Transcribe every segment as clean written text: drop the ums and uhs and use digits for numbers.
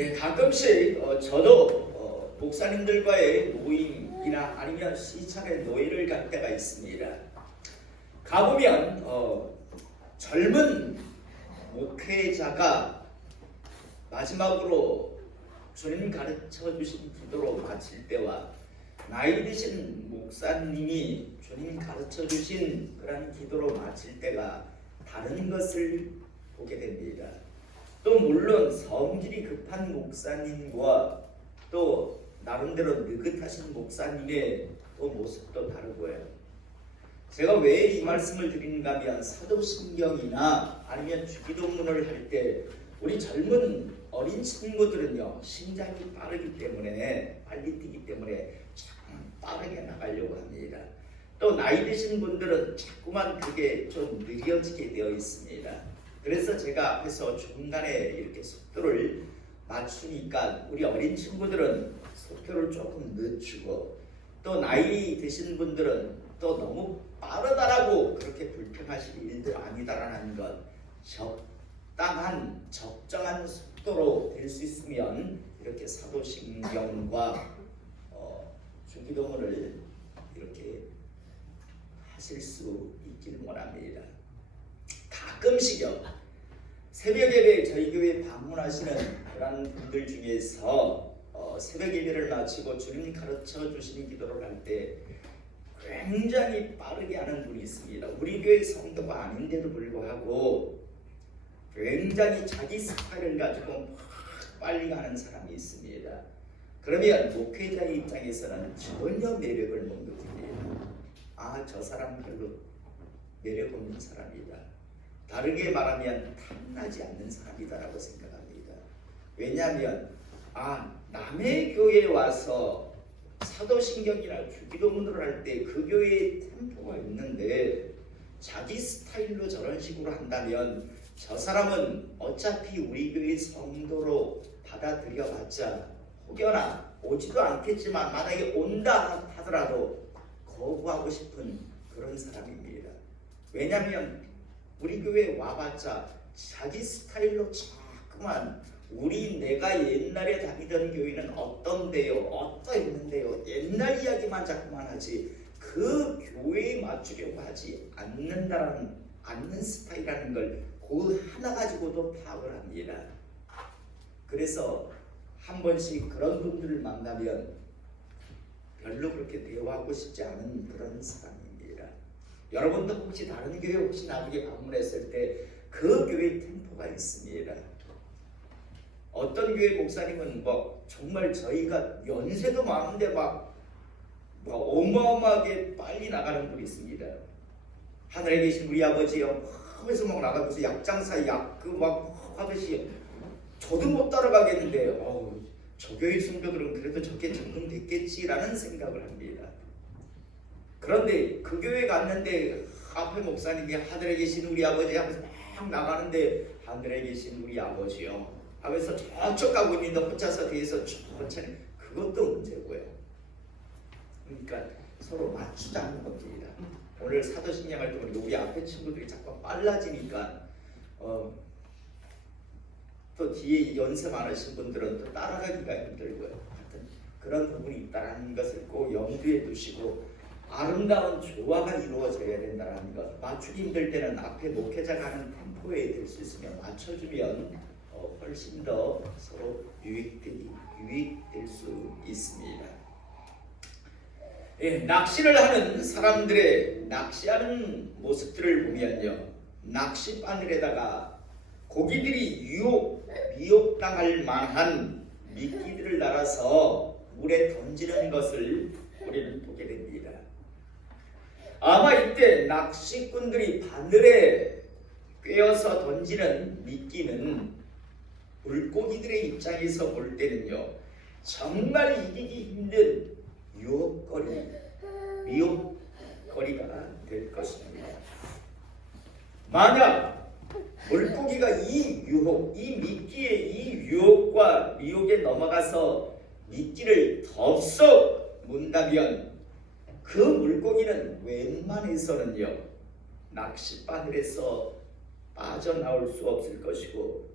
예, 가끔씩 저도 목사님들과의 모임이나 아니면 시찰의 노예를 갈 때가 있습니다. 가보면 젊은 목회자가 마지막으로 주님 가르쳐 주신 기도로 마칠 때와 나이 드신 목사님이 주님 가르쳐 주신 그런 기도로 마칠 때가 다른 것을 보게 됩니다. 또 물론 성질이 급한 목사님과 또 나름대로 느긋하신 목사님의 또 모습도 다르고요. 제가 왜 이 말씀을 드리는가 하면 사도신경이나 아니면 주기도문을 할 때 우리 젊은 어린 친구들은요 심장이 빠르기 때문에 빨리 뛰기 때문에 참 빠르게 나가려고 합니다. 또 나이 드신 분들은 자꾸만 그게 좀 느려지게 되어 있습니다. 그래서 제가 앞에서 중간에 이렇게 속도를 맞추니까 우리 어린 친구들은 속도를 조금 늦추고 또 나이 드신 분들은 또 너무 빠르다라고 그렇게 불평하실 일도 아니다라는 것, 적당한 적정한 속도로 될 수 있으면 이렇게 사도신경과 주기도문을 이렇게 하실 수 있기를 원합니다. 가끔씩요 새벽 예배 저희 교회 방문하시는 그런 분들 중에서 새벽 예배를 마치고 주님 가르쳐 주시는 기도를 할 때 굉장히 빠르게 하는 분이 있습니다. 우리 교회 성도가 아닌데도 불구하고 굉장히 자기 스타일을 가지고 빨리 가는 사람이 있습니다. 그러면 목회자의 입장에서는 전혀 매력을 못 느낍니다. 아, 저 사람 별로 매력 없는 사람이다. 다르게 말하면 탐나지 않는 사람이다라고 생각합니다. 왜냐하면 남의 교회에 와서 사도신경이나 주기도문을 할 때 그 교회에 템포가 있는데 자기 스타일로 저런 식으로 한다면 저 사람은 어차피 우리 교회 성도로 받아들여봤자 혹여나 오지도 않겠지만 만약에 온다 하더라도 거부하고 싶은 그런 사람입니다. 왜냐하면 우리 교회에 와봤자 자기 스타일로 자꾸만 내가 옛날에 다니던 교회는 어떤데요? 어떠했는데요? 옛날 이야기만 자꾸만 하지 그 교회에 맞추려고 하지 않는 스타일이라는 걸 그 하나 가지고도 파악을 합니다. 그래서 한 번씩 그런 분들을 만나면 별로 그렇게 대화하고 싶지 않은 그런 사람입니다. 여러분도 혹시 다른 교회 혹시 나중에 방문했을 때 그 교회 템포가 있습니다. 어떤 교회 목사님은 정말 저희가 연세도 많은데 어마어마하게 빨리 나가는 분이 있습니다. 하늘에 계신 우리 아버지요 하면서 나가면서 약장사 하듯이 저도 못 따라가겠는데 저 교회 성도들은 그래도 저게 적응됐겠지라는 생각을 합니다. 그런데 그 교회 갔는데 앞에 목사님이 하늘에 계신 우리 아버지 하면서 막 나가는데 하늘에 계신 우리 아버지요 하면서 저쪽 가고 있는데 혼자서 뒤에서 천천히 그것도 문제고요. 그러니까 서로 맞추자는 겁니다. 오늘 사도신경을 통해 우리 앞에 친구들이 자꾸 빨라지니까 또 뒤에 연세 많으신 분들은 또 따라가기가 힘들고요. 하여튼 그런 부분이 있다는 것을 꼭 염두에 두시고 아름다운 조화가 이루어져야 된다는 것. 맞추기 힘들 때는 앞에 목회자가 하는 템포에 될 수 있으면 맞춰주면 훨씬 더 서로 유익될 수 있습니다. 낚시를 하는 사람들의 낚시하는 모습들을 보면요, 낚싯바늘에다가 고기들이 미혹당할 만한 미끼들을 달아서 물에 던지는 것을 우리는 보게 됩니다. 아마 이때 낚시꾼들이 바늘에 꿰어서 던지는 미끼는 물고기들의 입장에서 볼 때는요 정말 이기기 힘든 미혹거리가 될 것입니다. 만약 물고기가 이 미끼의 이 유혹과 미혹에 넘어가서 미끼를 덥석 문다면 그 물고기는 웬만해서는요 낚싯바늘에서 빠져나올 수 없을 것이고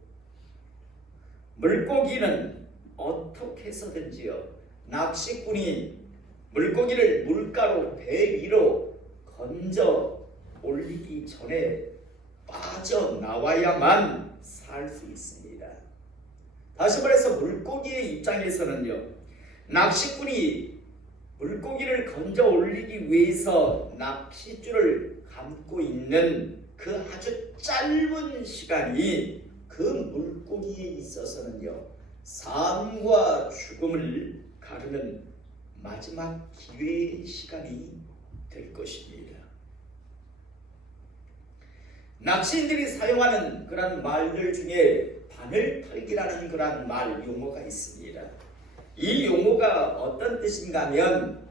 물고기는 어떻게 해서든지요, 낚시꾼이 물고기를 물가로 배 위로 건져 올리기 전에 빠져나와야만 살 수 있습니다. 다시 말해서 물고기의 입장에서는요, 낚시꾼이 물고기를 건져 올리기 위해서 낚싯줄을 감고 있는 그 아주 짧은 시간이 그 물고기에 있어서는요, 삶과 죽음을 가르는 마지막 기회의 시간이 될 것입니다. 낚시인들이 사용하는 그런 말들 중에 바늘털기라는 그런 말 용어가 있습니다. 이 용어가 어떤 뜻인가 하면,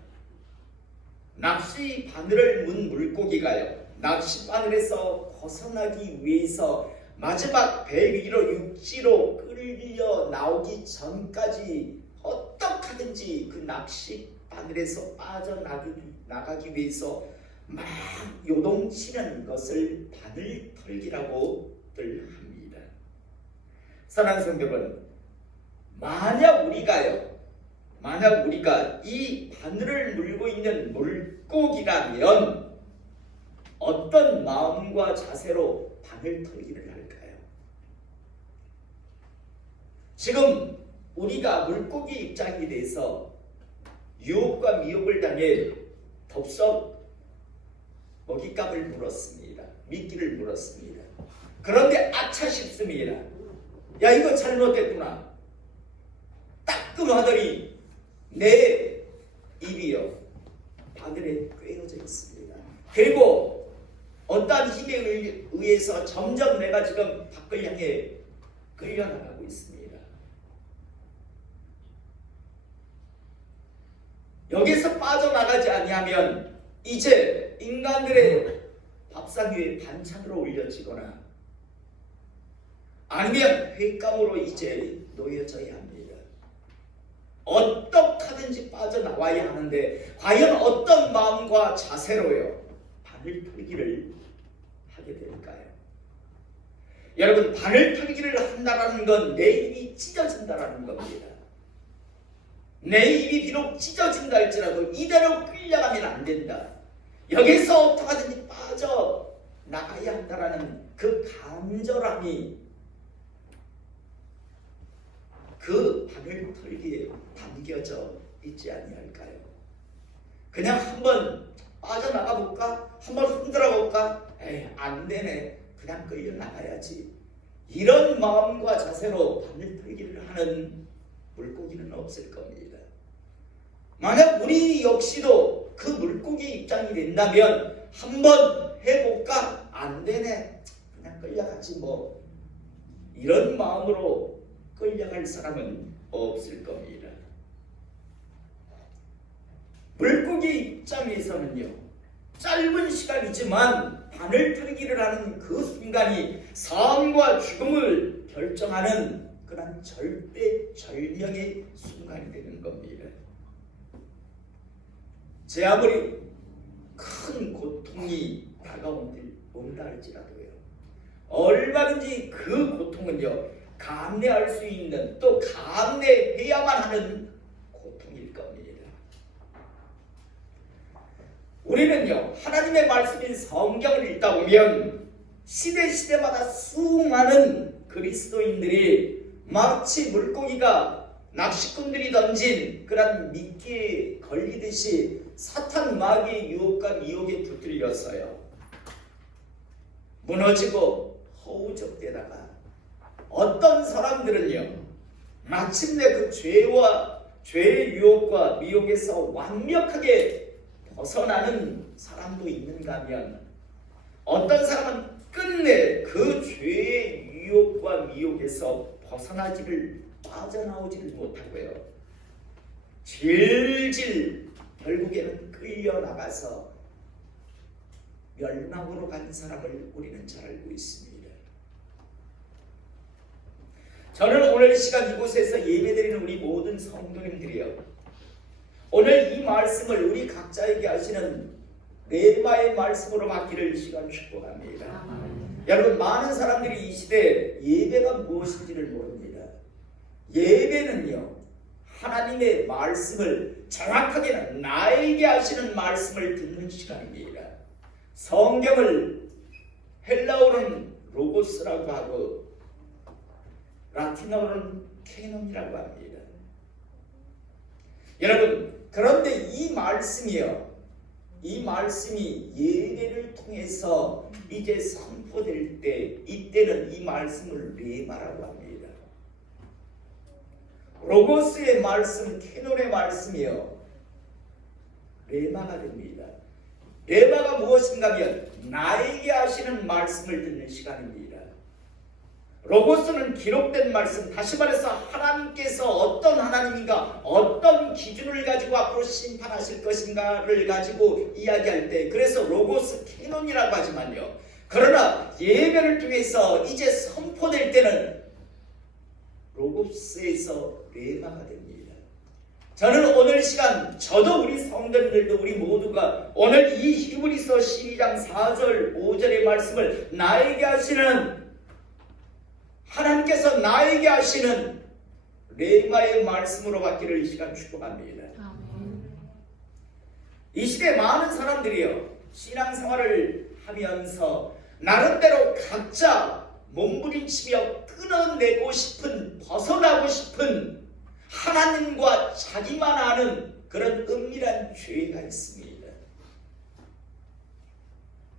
낚시 바늘을 문 물고기가요, 낚시 바늘에서 벗어나기 위해서 마지막 배 위로 육지로 끌려 나오기 전까지 어떻게든지 그 낚시 바늘에서 빠져나가기 위해서 막 요동치는 것을 바늘털기라고들 합니다. 사랑하는 성도 여러분, 만약 우리가 이 바늘을 물고 있는 물고기라면 어떤 마음과 자세로 바늘털기를 할까요? 지금 우리가 물고기 입장이 돼서 유혹과 미혹을 당해 덥석 먹잇감을 물었습니다. 미끼를 물었습니다. 그런데 아차 싶습니다. 야, 이거 잘못됐구나. 따끔하더니 내 입이요, 바늘에 꿰어져 있습니다. 그리고 어떠한 힘에 의해서 점점 내가 지금 밖을 향해 끌려나가고 있습니다. 여기서 빠져나가지 아니하면 이제 인간들의 밥상 위에 반찬으로 올려지거나 아니면 횟감으로 이제 놓여져야 합니다. 어떻게든지 빠져나와야 하는데 과연 어떤 마음과 자세로요, 바늘털기를 하게 될까요? 여러분, 바늘털기를 한다는 건 내 입이 찢어진다는 겁니다. 내 입이 비록 찢어진다 할지라도 이대로 끌려가면 안 된다. 여기서 어떻게든지 빠져나가야 한다는 그 간절함이 그 바늘털기에 담겨져 있지 아니할까요? 그냥 한번 빠져나가 볼까? 한번 흔들어 볼까? 에이, 안 되네. 그냥 끌려나가야지. 이런 마음과 자세로 바늘털기를 하는 물고기는 없을 겁니다. 만약 우리 역시도 그 물고기 입장이 된다면 한번 해볼까? 안 되네. 그냥 끌려가지 뭐. 이런 마음으로 끌려갈 사람은 없을 겁니다. 물고기 입장에서는요, 짧은 시간이지만 바늘털기를 하는 그 순간이 삶과 죽음을 결정하는 그런 절대절명의 순간이 되는 겁니다. 제 아무리 큰 고통이 다가온다 할지라도요, 얼마든지 그 고통은요, 감내할 수 있는, 또 감내해야만 하는 고통일 겁니다. 우리는요, 하나님의 말씀인 성경을 읽다 보면 시대마다 수많은 그리스도인들이 마치 물고기가 낚시꾼들이 던진 그런 미끼에 걸리듯이 사탄 마귀의 유혹과 미혹에 붙들려서요, 무너지고 허우적대다가 어떤 사람들은요, 마침내 그 죄의 유혹과 미혹에서 완벽하게 벗어나는 사람도 있는가 하면, 어떤 사람은 끝내 그 죄의 유혹과 미혹에서 빠져나오지를 못하고요, 질질 결국에는 끌려나가서 멸망으로 간 사람을 우리는 잘 알고 있습니다. 저는 오늘 이 시간 이곳에서 예배드리는 우리 모든 성도님들이요, 오늘 이 말씀을 우리 각자에게 하시는 레마의 말씀으로 받기를 이 시간 축복합니다. 여러분, 많은 사람들이 이 시대에 예배가 무엇인지를 모릅니다. 예배는요, 하나님의 말씀을 정확하게 나에게 하시는 말씀을 듣는 시간입니다. 성경을 헬라어로는 로고스라고 하고 라틴어로는 캐논이라고 합니다. 여러분, 그런데 이 말씀이요, 이 말씀이 예배를 통해서 이제 선포될 때, 이때는 이 말씀을 레마라고 합니다. 로고스의 말씀, 캐논의 말씀이요, 레마가 됩니다. 레마가 무엇인가 하면 나에게 하시는 말씀을 듣는 시간입니다. 로고스는 기록된 말씀, 다시 말해서 하나님께서 어떤 하나님인가, 어떤 기준을 가지고 앞으로 심판하실 것인가를 가지고 이야기할 때, 그래서 로고스 캐논이라고 하지만요, 그러나 예배를 통해서 이제 선포될 때는 로고스에서 레마가 됩니다. 저는 오늘 시간, 저도 우리 성도님들도 우리 모두가 오늘 이 히브리서 12장 4절 5절의 말씀을 나에게 하시는, 하나님께서 나에게 하시는 레마의 말씀으로 받기를 이 시간 축복합니다. 이 시대에 많은 사람들이요, 신앙생활을 하면서 나름대로 각자 몸부림치며 끊어내고 싶은, 벗어나고 싶은 하나님과 자기만 아는 그런 은밀한 죄가 있습니다.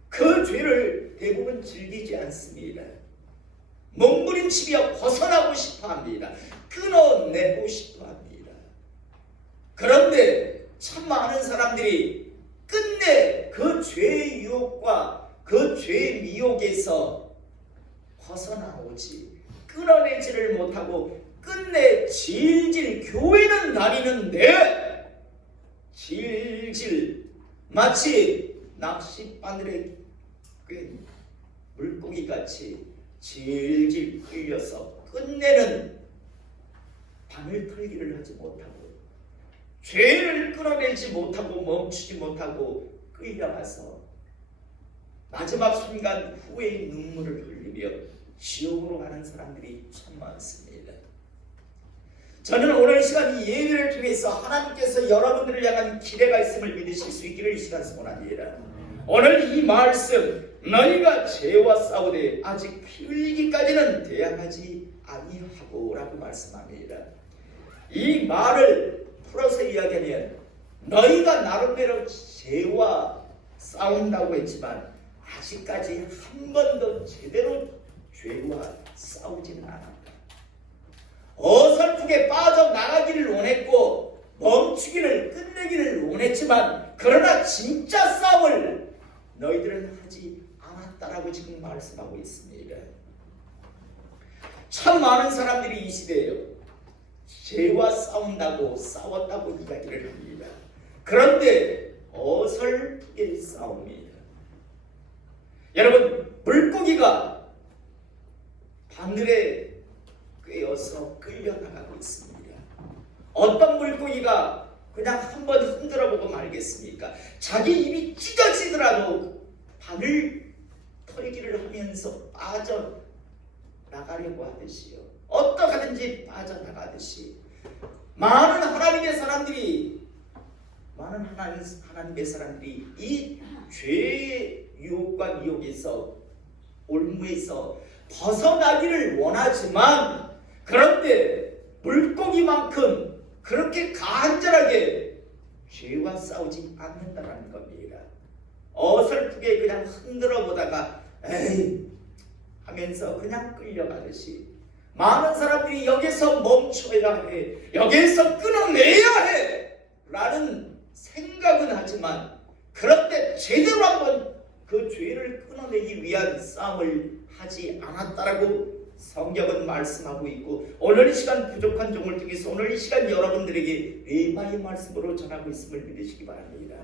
그 죄를 대부분 즐기지 않습니다. 몸부림치며 벗어나고 싶어합니다. 끊어내고 싶어합니다. 그런데 참 많은 사람들이 끝내 그 죄의 유혹과 그 죄의 미혹에서 벗어나오지, 끊어내지를 못하고 끝내 질질, 교회는 다니는데 질질, 마치 낚싯바늘에 물고기같이 질질 끌려서 끝내는 바늘 털기를 하지 못하고, 죄를 끌어내지 못하고 멈추지 못하고 끌려가서 마지막 순간 후회의 눈물을 흘리며 지옥으로 가는 사람들이 참 많습니다. 저는 오늘 시간 이 예배를 통해서 하나님께서 여러분들을 향한 기대가 있음을 믿으실 수 있기를 이 시간 소원합니다. 오늘 이 말씀, 너희가 죄와 싸우되 아직 피 흘리기까지는 대항하지 아니하고 라고 말씀합니다. 이 말을 풀어서 이야기하면, 너희가 나름대로 죄와 싸운다고 했지만 아직까지 한 번도 제대로 죄와 싸우지는 않았다. 어설프게 빠져나가기를 원했고 멈추기를, 끝내기를 원했지만 그러나 진짜 싸움을 너희들은 하지 않았다라고 지금 말씀하고 있습니다. 참 많은 사람들이 이 시대에요, 죄와 싸웠다고 이야기를 합니다. 그런데 어설프게 싸웁니다. 여러분, 물고기가 바늘에 꿰어서 끌려나가고 있습니다. 어떤 물고기가 그냥 한번 흔들어보고 말겠습니까? 자기 입이 찢어지더라도 바늘 털기를 하면서 빠져나가려고 하듯이요, 어떻게든지 빠져나가듯이 많은 하나님의 사람들이 이 죄의 유혹과 미혹에서, 올무에서 벗어나기를 원하지만, 그런데 물고기만큼 그렇게 간절하게 죄와 싸우지 않는다는 겁니다. 어설프게 그냥 흔들어 보다가 에이 하면서 그냥 끌려가듯이 많은 사람들이 여기서 멈춰야 해, 여기서 끊어내야 해 라는 생각은 하지만, 그런데 제대로 한번 그 죄를 끊어내기 위한 싸움을 하지 않았다라고 성경은 말씀하고 있고, 오늘 이 시간 부족한 종을 통해서 오늘 이 시간 여러분들에게 레마의 말씀으로 전하고 있음을 믿으시기 바랍니다.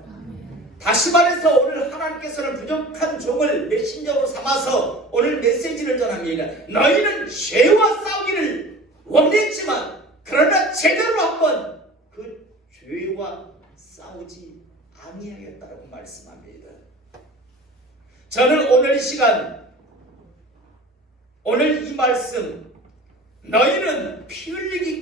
다시 말해서 오늘 하나님께서는 부족한 종을 메신저로 삼아서 오늘 메시지를 전합니다. 너희는 죄와 싸우기를 원했지만 그러나 제대로 한번 그 죄와 싸우지 아니하였다라고 말씀합니다. 저는 오늘 이 시간, 오늘 이 말씀, 너희는 피 흘리기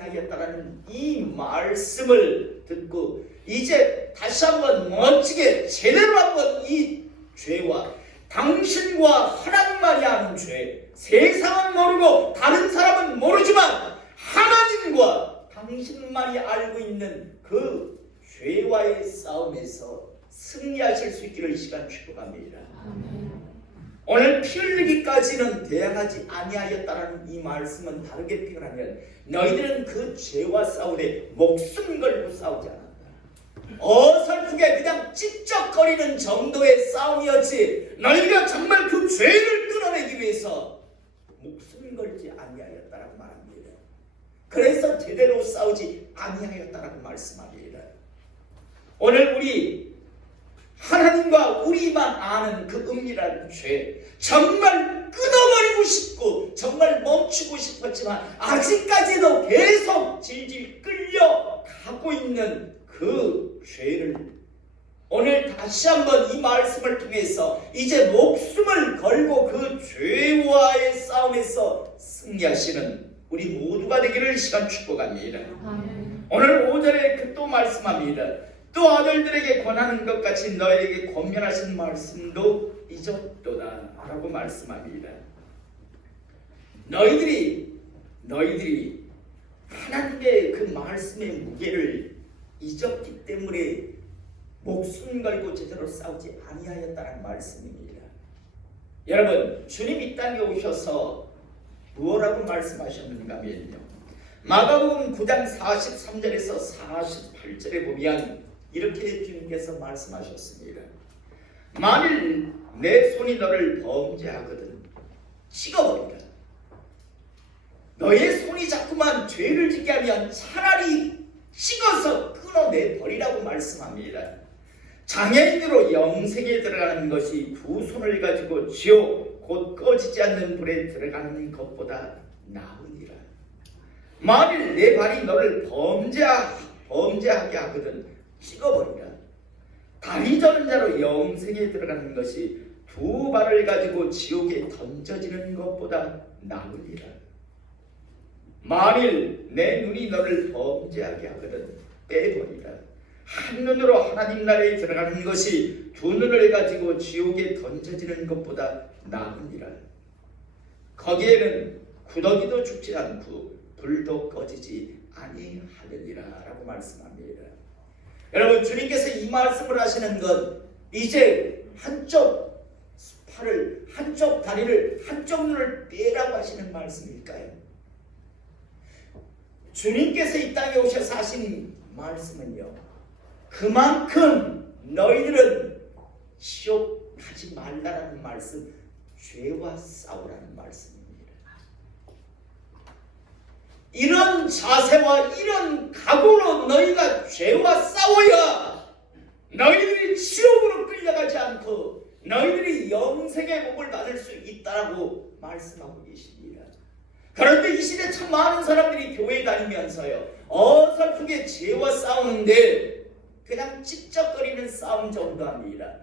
아니하였다라는 이 말씀을 듣고 이제 다시 한번 멋지게 제대로 한번 이 죄와 당신과 하나님만이 아는 죄, 세상은 모르고 다른 사람은 모르지만 하나님과 당신만이 알고 있는 그 죄와의 싸움에서 승리하실 수 있기를 이 시간 축복합니다. 오늘 피 흘리기까지는 대항하지 아니하였다라는 이 말씀은 다르게 표현하면 너희들은 그 죄와 싸우되 목숨 걸고 싸우지 않았다. 어설프게 그냥 찝쩍거리는 정도의 싸움이었지 너희가 정말 그 죄를 끊어내기 위해서 목숨 걸지 아니하였다라고 말합니다. 그래서 제대로 싸우지 아니하였다라고 말씀합니다. 오늘 우리 하나님과 우리만 아는 그 은밀한 죄 정말 끊어버리고 싶고 정말 멈추고 싶었지만 아직까지도 계속 질질 끌려가고 있는 그 죄를 오늘 다시 한번 이 말씀을 통해서 이제 목숨을 걸고 그 죄와의 싸움에서 승리하시는 우리 모두가 되기를 시간 축복합니다. 오늘 5절에 또 말씀합니다. 또 아들들에게 권하는 것 같이 너에게 권면하신 말씀도 잊었도다 라고 말씀합니다. 너희들이 하나님의 그 말씀의 무게를 잊었기 때문에 목숨 걸고 제대로 싸우지 아니하였다는 말씀입니다. 여러분, 주님 이 땅에 오셔서 무엇라고 말씀하셨는가 하면요, 마가복음 9장 43절에서 48절에 보면 이렇게 주님께서 말씀하셨습니다. 만일 내 손이 너를 범죄하거든 찍어버리라. 너의 손이 자꾸만 죄를 짓게 하면 차라리 찍어서 끊어내버리라고 말씀합니다. 장애인으로 영생에 들어가는 것이 두 손을 가지고 지옥 곧 꺼지지 않는 불에 들어가는 것보다 나으니라. 만일 내 발이 너를 범죄하게 하거든 찍어버리라. 다리 저는 자로 영생에 들어가는 것이 두 발을 가지고 지옥에 던져지는 것보다 나으니라. 만일 내 눈이 너를 범죄하게 하거든 빼버리라. 한 눈으로 하나님 나라에 들어가는 것이 두 눈을 가지고 지옥에 던져지는 것보다 나으니라. 거기에는 구더기도 죽지 않고 불도 꺼지지 아니하느니라 라고 말씀합니다. 여러분, 주님께서 이 말씀을 하시는 건 이제 한쪽 팔을, 한쪽 다리를, 한쪽 눈을 빼라고 하시는 말씀일까요? 주님께서 이 땅에 오셔서 하신 말씀은요, 그만큼 너희들은 지옥 가지 말라라는 말씀, 죄와 싸우라는 말씀입니다. 이런 자세와 이런 각오로 너희가 죄와 싸워야 너희들이 지옥으로 끌려가지 않고 너희들이 영생의 복을 받을 수 있다라고 말씀하고 계십니다. 그런데 이 시대 참 많은 사람들이 교회 다니면서요, 어설프게 죄와 싸우는데 그냥 찝쩍거리는 싸움 정도 합니다.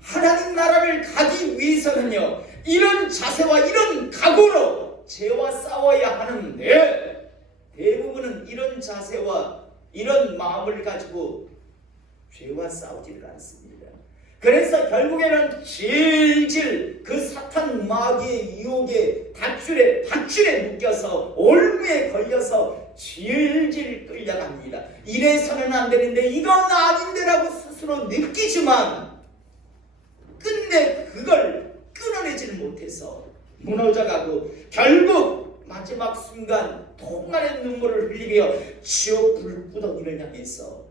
하나님 나라를 가기 위해서는요, 이런 자세와 이런 각오로 죄와 싸워야 하는데 대부분은 이런 자세와 이런 마음을 가지고 죄와 싸우지를 않습니다. 그래서 결국에는 질질 그 사탄 마귀의 유혹에 밧줄에 묶여서 올무에 걸려서 질질 끌려갑니다. 이래서는 안 되는데 이건 아닌데라고 스스로 느끼지만 끝내 그걸 끊어내지는 못해서 무너져가고 결국 마지막 순간 통날의 눈물을 흘리게 하여 지옥 불구덩이를 향해서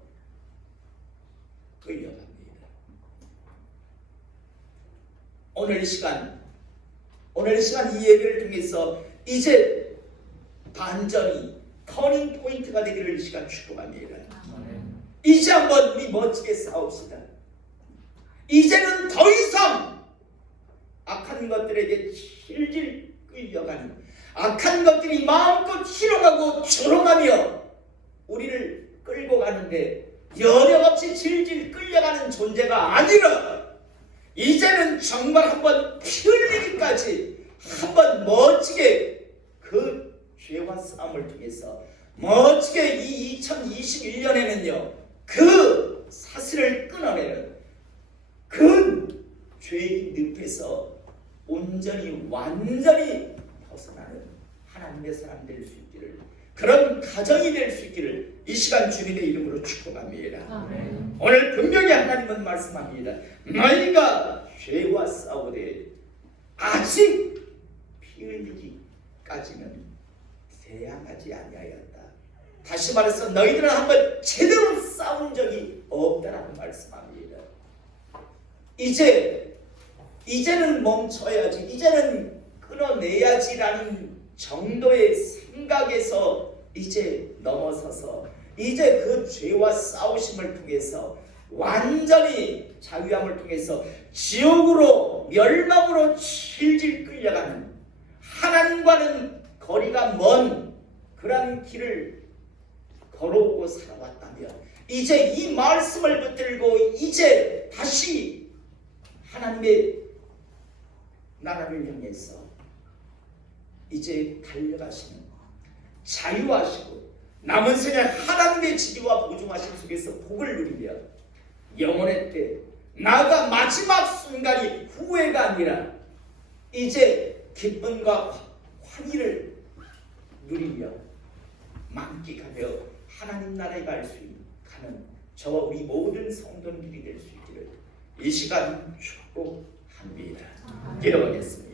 끌려갑니다. 오늘 이 시간 이 예배를 통해서 이제 반전이 터닝 포인트가 되기를 이 시간 축복합니다. 이제 한번 우리 멋지게 싸웁시다. 이제는 더 이상 악한 것들에게 질질 끌려가는, 악한 것들이 마음껏 희롱하고 조롱하며 우리를 끌고 가는데 여력없이 질질 끌려가는 존재가 아니라 이제는 정말 한번 피 흘리기까지 한번 멋지게 그 죄와 싸움을 통해서 멋지게 이 2021년에는요 그 사슬을 끊어내는 그 죄의 늪에서 온전히 완전히 벗어나는 하나님의 사람 될 수 있기를, 그런 가정이 될 수 있기를 이 시간 주님의 이름으로 축복합니다. 아멘. 오늘 분명히 하나님은 말씀합니다. 너희가 죄와 싸우되 아직 피 흘리기까지는 대항하지 아니하였다. 다시 말해서 너희들은 한번 제대로 싸운 적이 없다라고 말씀합니다. 이제는 멈춰야지, 이제는 끊어내야지라는 정도의 생각에서 이제 넘어서서 이제 그 죄와 싸우심을 통해서 완전히 자유함을 통해서 지옥으로 멸망으로 질질 끌려가는, 하나님과는 거리가 먼 그런 길을 걸어오고 살아왔다며 이제 이 말씀을 붙들고 이제 다시 하나님의 나라를 향해서 이제 달려가시는, 자유하시고 남은 생애 하나님의 지혜와 보증하심 속에서 복을 누리며 영원의 때 나아가 마지막 순간이 후회가 아니라 이제 기쁨과 환희를 누리며 만끽하며 하나님 나라에 갈 수 가는 저와 우리 모든 성도들이 될 수 있기를 이 시간 축복합니다. 기도하겠습니다.